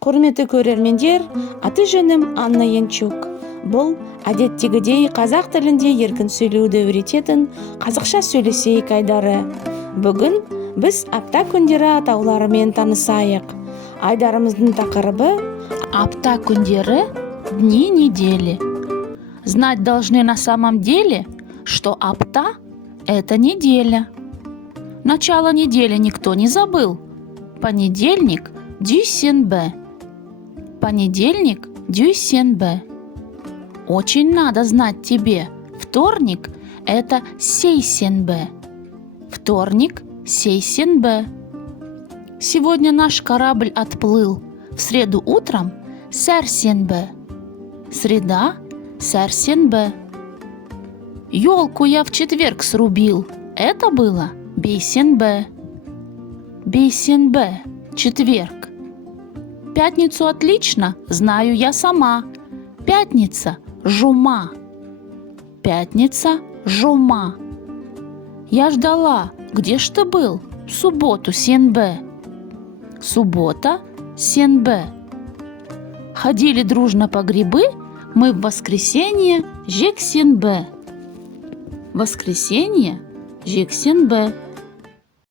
Құрметті көрермендер, аты жөнім Анна Янчук. Бұл әдеттегідей қазақ тілінде еркін сөйлеуді үйрететін қазақша сөйлесейік айдары. Бүгін біз апта күндері атауларымен танысайық. Айдарымыздың тақырыбы апта күндері, дни недели. Знать должны на самом деле, что апта – это неделя. Начало недели никто не забыл. Понедельник – дюйсенбе. Понедельник – дюйсенбе. Очень надо знать тебе. Вторник – это сейсенбе. Вторник – сейсенбе. Сегодня наш корабль отплыл. В среду утром – сәрсенбе. Среда – сәрсенбе. Ёлку я в четверг срубил. Это было бейсенбе. Бейсенбе – четверг. Пятницу отлично знаю я сама. Пятница – жума. Пятница – жума. Я ждала, где ж ты был? В субботу сенбе. Суббота – сенбе. Ходили дружно по грибы, мы в воскресенье – жексенбе. Воскресенье – жексенбе.